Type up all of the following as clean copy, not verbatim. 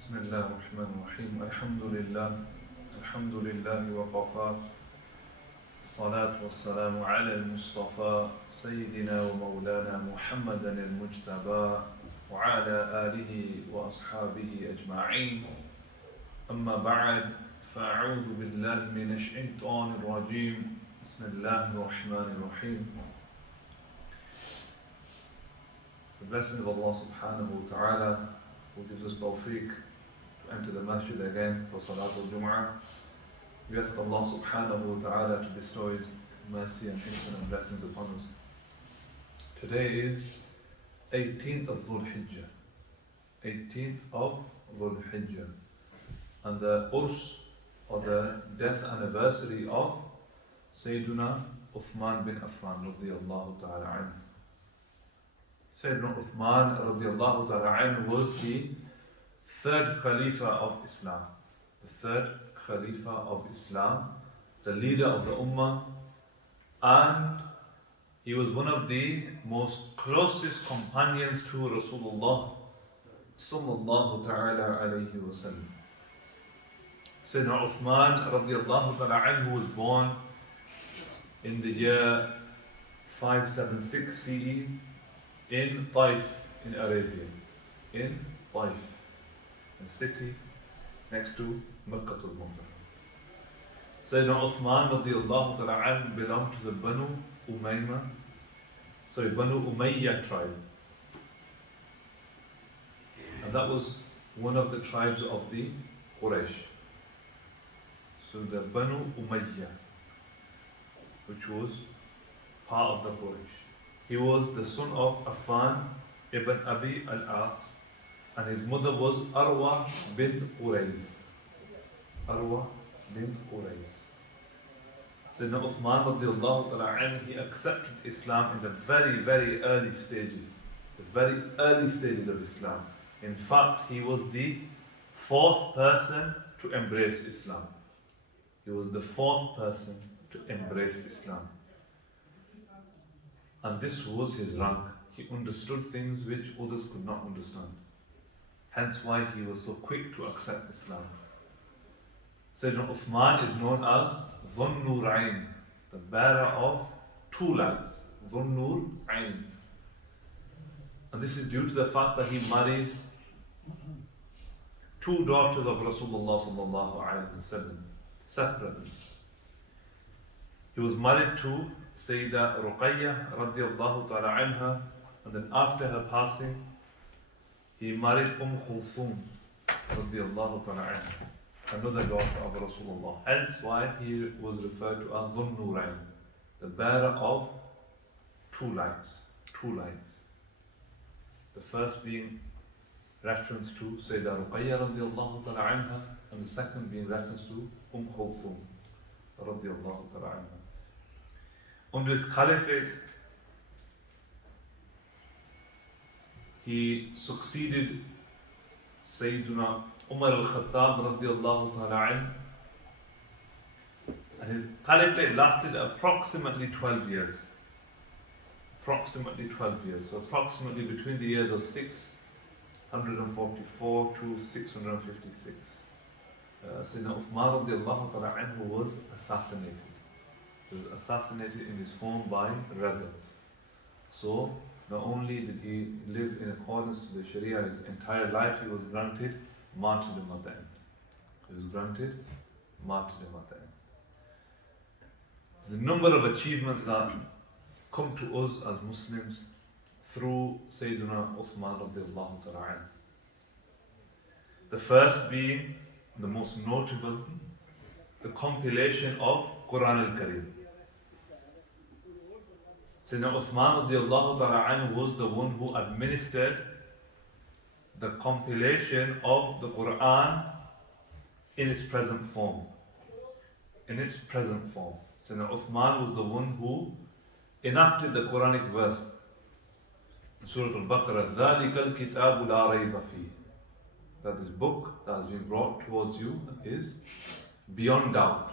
بسم الله الرحمن الرحيم الحمد لله وقفا الصلاة والسلام على المصطفى سيدنا ومولانا محمدا المجتبى وعلى آله وأصحابه أجمعين أما بعد فأعوذ بالله من الشيطان الرجيم بسم الله الرحمن الرحيم. It's the blessing of Allah subhanahu wa ta'ala who gives us tawfiq to enter the Masjid again for Salat al-Jum'ah. We ask Allah subhanahu wa ta'ala to bestow His mercy and infinite blessings upon us. Today is 18th of Dhul Hijjah. 18th of Dhul Hijjah. And the Urs, or the death anniversary of Sayyiduna Uthman bin Affan radiyallahu ta'ala anhu. Sayyidina Uthman radiallahu ta'ala anhu was the third Khalifa of Islam. The third Khalifa of Islam, the leader of the Ummah, and he was one of the most closest companions to Rasulullah sallallahu ta'ala alayhi wa sallam. Sayyidina Uthman radiallahu ta'ala anhu was born in the year 576 CE in Taif in Arabia. In Taif, a city next to Makkah al-Mukarram. Sayyidina Uthman radiallahu ta'ala anhu belonged to the Banu Umayyah tribe. And that was one of the tribes of the Quraysh. So the Banu Umayyah, which was part of the Quraysh. He was the son of Affan ibn Abi al-As, and his mother was Arwa bint Qurayz. Arwa bint Qurayz. Sayyidina Uthman radiallahu ta'ala anhu, he accepted Islam in the very, very early stages. The very early stages of Islam. In fact, he was the fourth person to embrace Islam. He was the fourth person to embrace Islam. And this was his rank. He understood things which others could not understand. Hence why he was so quick to accept Islam. Sayyidina Uthman is known as Dhul Nurayn, the bearer of two lights. Dhul Nurayn. And this is due to the fact that he married two daughters of Rasulullah sallallahu alayhi wa sallam, separately. He was married to Sayyidah Ruqayyah radiallahu ta'ala anha, and then after her passing, he married Kulthum radiallahu ta'ala anha, another daughter of Rasulullah. Hence why he was referred to as Dhul Nurayn, the bearer of two lights. Two lights. The first being reference to Sayyidah Ruqayyah radiallahu ta'ala anha, and the second being reference to Kulthum radiallahu ta'ala anha. Under his caliphate, he succeeded Sayyiduna Umar al-Khattab radiallahu ta'ala anhu, and his caliphate lasted approximately 12 years. Approximately 12 years. So approximately between the years of 644 to 656. Sayyidina Uthman radiallahu ta'ala anhu was assassinated. He was assassinated in his home by rebels. So, not only did he live in accordance to the Sharia his entire life, he was granted martyrdom at the end. He was granted martyrdom at the end. There's a number of achievements that come to us as Muslims through Sayyidina Uthman radiallahu ta'ala anhu. The first being, the most notable, the compilation of Quran al-Kareem. Sayyidina Uthman radiallahu ta'ala anhu was the one who administered the compilation of the Quran in its present form. In its present form. Sayyidina Uthman was the one who enacted the Quranic verse. In Surah Al-Baqarah, ذَلِكَ الْكِتَابُ لَا رَيْبَ فِيهِ. That this book that has been brought towards you is beyond doubt.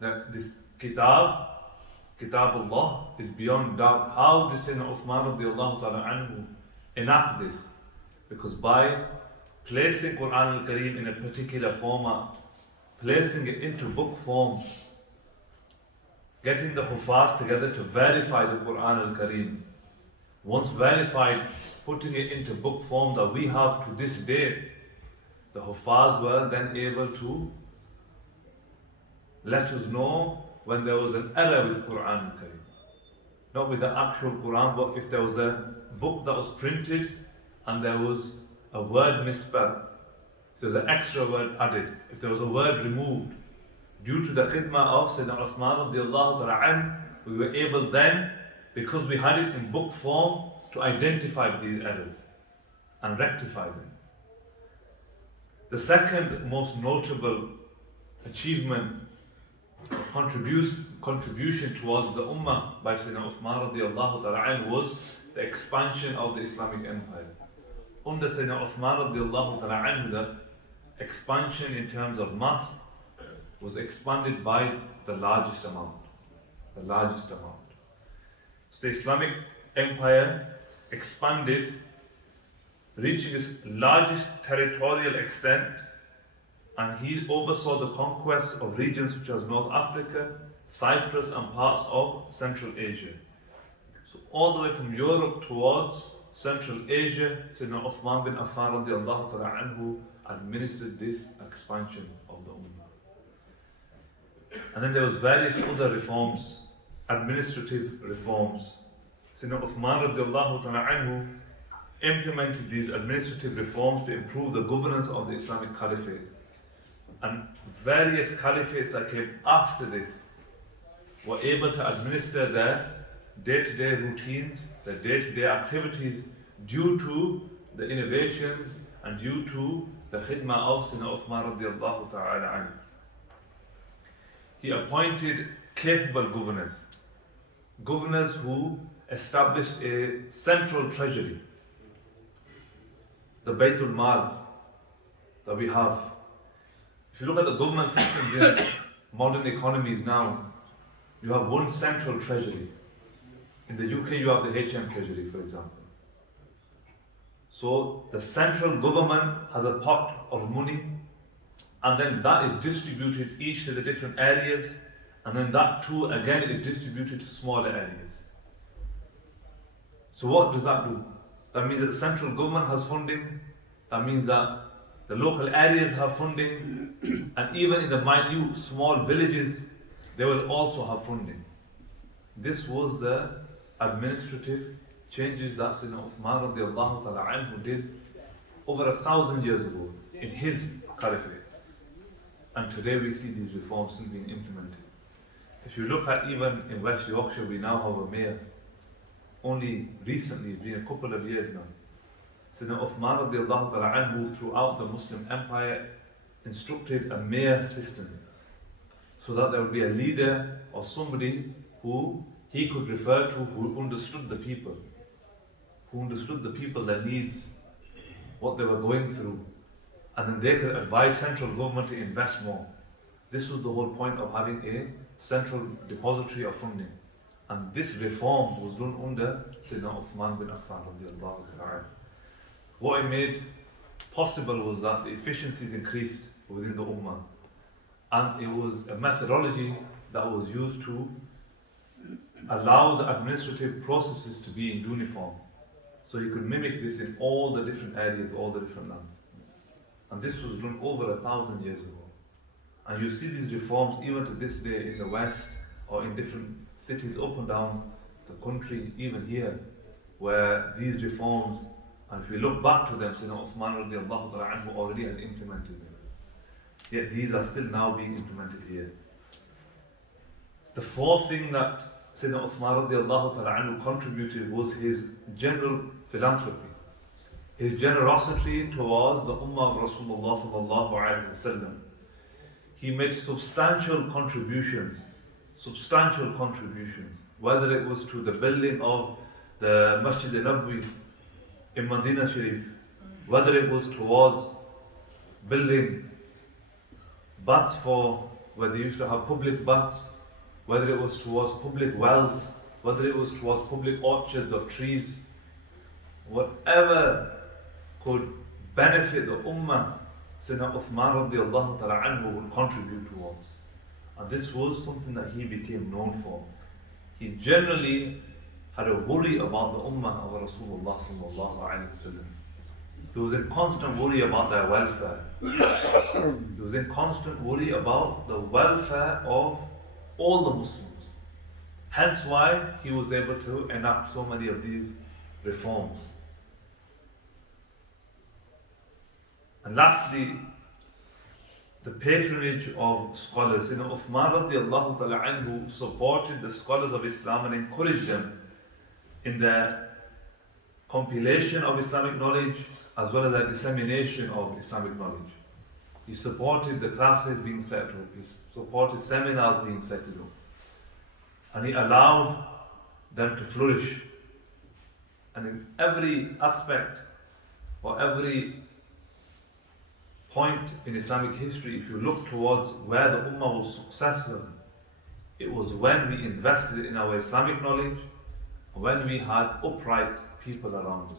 That this Kitab Allah is beyond doubt. How did Sayyidina Uthman radiallahu ta'ala anhu enact this? Because by placing Quran al-Kareem in a particular format, placing it into book form, getting the Hufaz together to verify the Quran al-Kareem. Once verified, putting it into book form that we have to this day, the Hufaz were then able to let us know when there was an error with Quran al-Kareem. Not with the actual Quran, but if there was a book that was printed and there was a word misspelled, if there was an extra word added, if there was a word removed, due to the khidmah of Sayyidina Uthman radiallahu ta'ala anhu, we were able then, because we had it in book form, to identify these errors and rectify them. The second most notable achievement, contribution towards the Ummah by Sayyidina Uthman radiallahu ta'ala anhu was the expansion of the Islamic Empire. Under Sayyidina Uthman radiallahu ta'ala anhu, the expansion in terms of mass was expanded by the largest amount. The largest amount. So the Islamic Empire expanded, reaching its largest territorial extent, and he oversaw the conquest of regions such as North Africa, Cyprus, and parts of Central Asia. So all the way from Europe towards Central Asia, Sayyidina Uthman bin Affan radiallahu ta'ala anhu administered this expansion of the Ummah. And then there was various other reforms, administrative reforms. Sayyidina Uthman radiallahu ta'ala anhu implemented these administrative reforms to improve the governance of the Islamic Caliphate. And various caliphates that came after this were able to administer their day-to-day routines, their day-to-day activities, due to the innovations and due to the khidmah of Sayyidina Uthman radiallahu ta'ala anhu. He appointed capable governors who established a central treasury, the Baytul Mal that we have. If you look at the government systems in modern economies now, you have one central treasury. In the UK, you have the HM treasury, for example. So the central government has a pot of money, and then that is distributed each to the different areas, and then that too again is distributed to smaller areas. So what does that do? That means that the central government has funding, that means that the local areas have funding, and even in the minute small villages, they will also have funding. This was the administrative changes that Sayyidina Uthman radiallahu ta'ala anhu did over 1,000 years ago in his caliphate. And today we see these reforms still being implemented. If you look at even in West Yorkshire, we now have a mayor. Only recently, it's been a couple of years now. Sayyidina Uthman radiallahu ta'ala anhu throughout the Muslim Empire instructed a mayor system, so that there would be a leader or somebody who he could refer to, who understood the people, their needs, what they were going through, and then they could advise central government to invest more. This was the whole point of having a central depository of funding. And this reform was done under Sayyidina Uthman bin Affan radiallahu ta'ala. What it made possible was that the efficiencies increased within the Ummah. And it was a methodology that was used to allow the administrative processes to be in uniform. So you could mimic this in all the different areas, all the different lands. And this was done over 1,000 years ago. And you see these reforms even to this day in the West or in different cities up and down the country, even here, where these reforms, and if we look back to them, Sayyidina Uthman radiallahu ta'ala anhu already had implemented them. Yet these are still now being implemented here. The fourth thing that Sayyidina Uthman radiallahu ta'ala anhu contributed was his general philanthropy, his generosity towards the Ummah of Rasulullah sallallahu alayhi wa sallam. He made substantial contributions, whether it was to the building of the Masjid al-Nabawi in Medina Sharif, whether it was towards building baths for where they used to have public baths, whether it was towards public wells, whether it was towards public orchards of trees, whatever could benefit the Ummah, Sayyidina Uthman radiallahu ta'ala anhu would contribute towards. And this was something that he became known for. He generally had a worry about the Ummah of Rasulullah sallallahu alayhi wa sallam. He was in constant worry about their welfare. He was in constant worry about the welfare of all the Muslims. Hence why he was able to enact so many of these reforms. And lastly, the patronage of scholars. Uthman radiallahu ta'ala anhu supported the scholars of Islam and encouraged them in their compilation of Islamic knowledge as well as their dissemination of Islamic knowledge. He supported the classes being set up, he supported seminars being set up, and he allowed them to flourish. And in every aspect or every point in Islamic history, if you look towards where the Ummah was successful, it was when we invested in our Islamic knowledge, when we had upright people around us.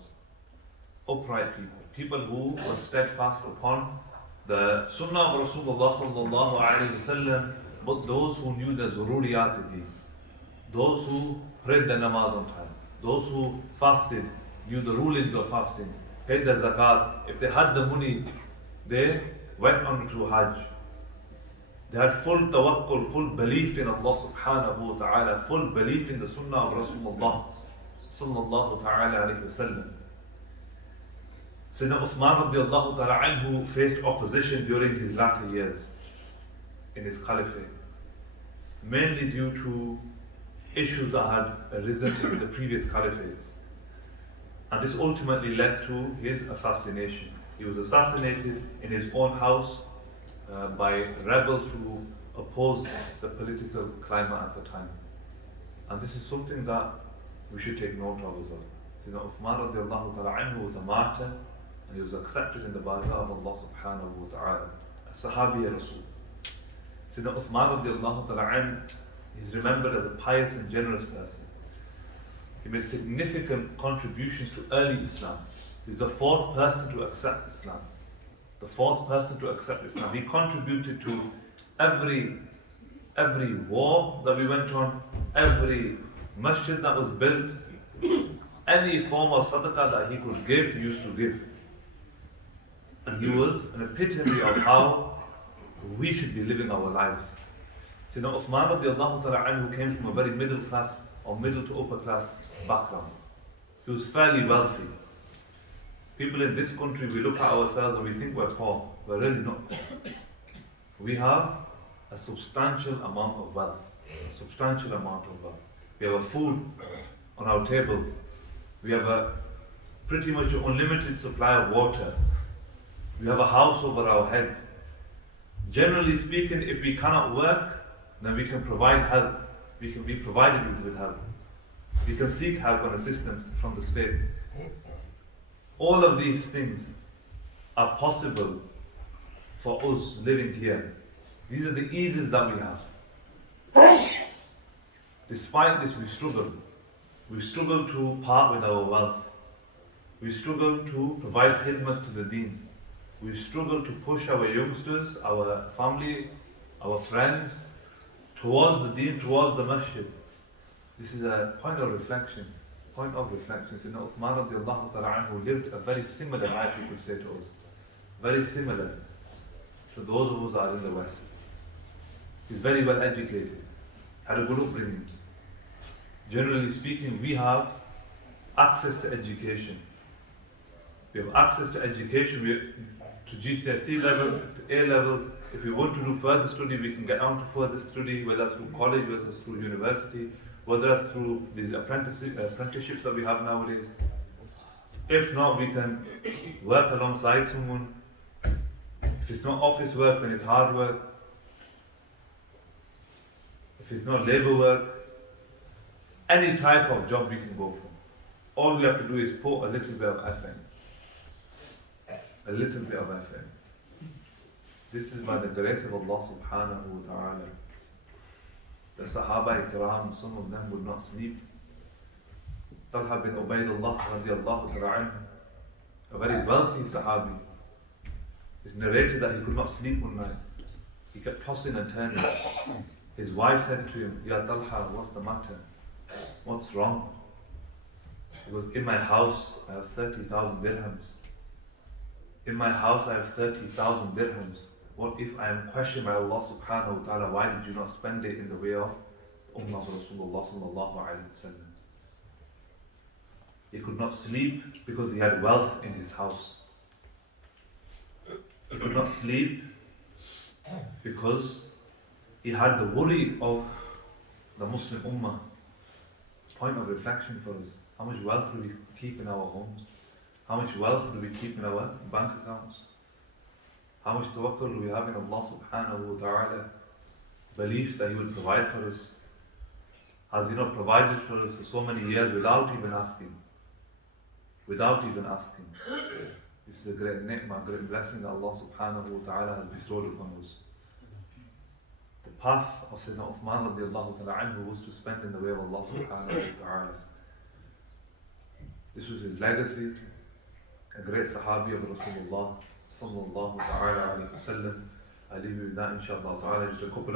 Upright people who were steadfast upon the Sunnah of Rasulullah sallallahu alayhi wa sallam, but those who knew the zururiyat al-deen, those who prayed their namaz on time, those who fasted, knew the rulings of fasting, paid their zakat. If they had the money, they went on to Hajj. They had full tawakkul, full belief in Allah subhanahu wa ta'ala, full belief in the Sunnah of Rasulullah sallallahu ta'ala alayhi wa sallam. Sayyidina Uthman radiallahu ta'ala anhu faced opposition during his latter years in his caliphate, mainly due to issues that had arisen in the previous caliphates. And this ultimately led to his assassination. He was assassinated in his own house by rebels who opposed the political climate at the time. And this is something that we should take note of as well. Sayyidina Uthman radiallahu ta'ala anhu was a martyr, and he was accepted in the bargah of Allah subhanahu wa ta'ala, a Sahabi Rasul. Sayyidina Uthman radiallahu ta'ala anhu is remembered as a pious and generous person. He made significant contributions to early Islam. He was the fourth person to accept Islam. The fourth person to accept Islam. He contributed to every war that we went on, every masjid that was built, any form of sadaqah that he could give, he used to give. And he was an epitome of how we should be living our lives. Sayyidina Uthman radiallahu ta'ala anhu came from a very middle class or middle to upper class background. He was fairly wealthy. People in this country, we look at ourselves and we think we're poor. We're really not poor. We have a substantial amount of wealth. A substantial amount of wealth. We have a food on our tables. We have a pretty much unlimited supply of water. We have a house over our heads. Generally speaking, if we cannot work, then we can provide help. We can be provided with help. We can seek help and assistance from the state. All of these things are possible for us living here. These are the eases that we have. Despite this, we struggle. We struggle to part with our wealth. We struggle to provide khidmat to the deen. We struggle to push our youngsters, our family, our friends towards the deen, towards the masjid. This is a point of reflection. Point of reflection. So, Uthman radiallahu ta'ala anhu lived a very similar life, you could say, to us. Very similar to those of us that are in the West. He's very well educated, had a good upbringing. Generally speaking, we have access to education. We have access to education to GCSE level, to A levels. If we want to do further study, we can get on to further study, whether that's through college, whether that's through university, whether that's through these apprenticeships that we have nowadays. If not, we can work alongside someone. If it's not office work, then it's hard work. If it's not labor work, any type of job we can go for. All we have to do is put a little bit of effort. A little bit of effort. This is by the grace of Allah subhanahu wa ta'ala. The Sahaba Ikram, some of them would not sleep. Talha bin Ubaidullah radiallahu ta'ala anhu, a very wealthy Sahabi, It's narrated that he could not sleep one night. He kept tossing and turning. His wife said to him, Ya Talha, what's the matter? What's wrong? He goes, in my house I have 30,000 dirhams. In my house I have 30,000 dirhams. What if I am questioned by Allah subhanahu wa ta'ala, why did you not spend it in the way of Ummah Rasulullah sallallahu alayhi wa sallam? He could not sleep because he had wealth in his house. He could not sleep because he had the worry of the Muslim Ummah. Point of reflection for us. How much wealth do we keep in our homes? How much wealth do we keep in our bank accounts? How much tawakkul do we have in Allah subhanahu wa ta'ala? Belief that He will provide for us. Has He not provided for us for so many years without even asking? Without even asking. This is a great ni'mah, great blessing that Allah subhanahu wa ta'ala has bestowed upon us. The path of Sayyidina Uthman radiallahu ta'ala anhu was to spend in the way of Allah subhanahu wa ta'ala. This was his legacy, a great sahabi of Rasulullah sallallahu ta'ala alayhi wa sallam. I leave you with that inshallah ta'ala, just a couple of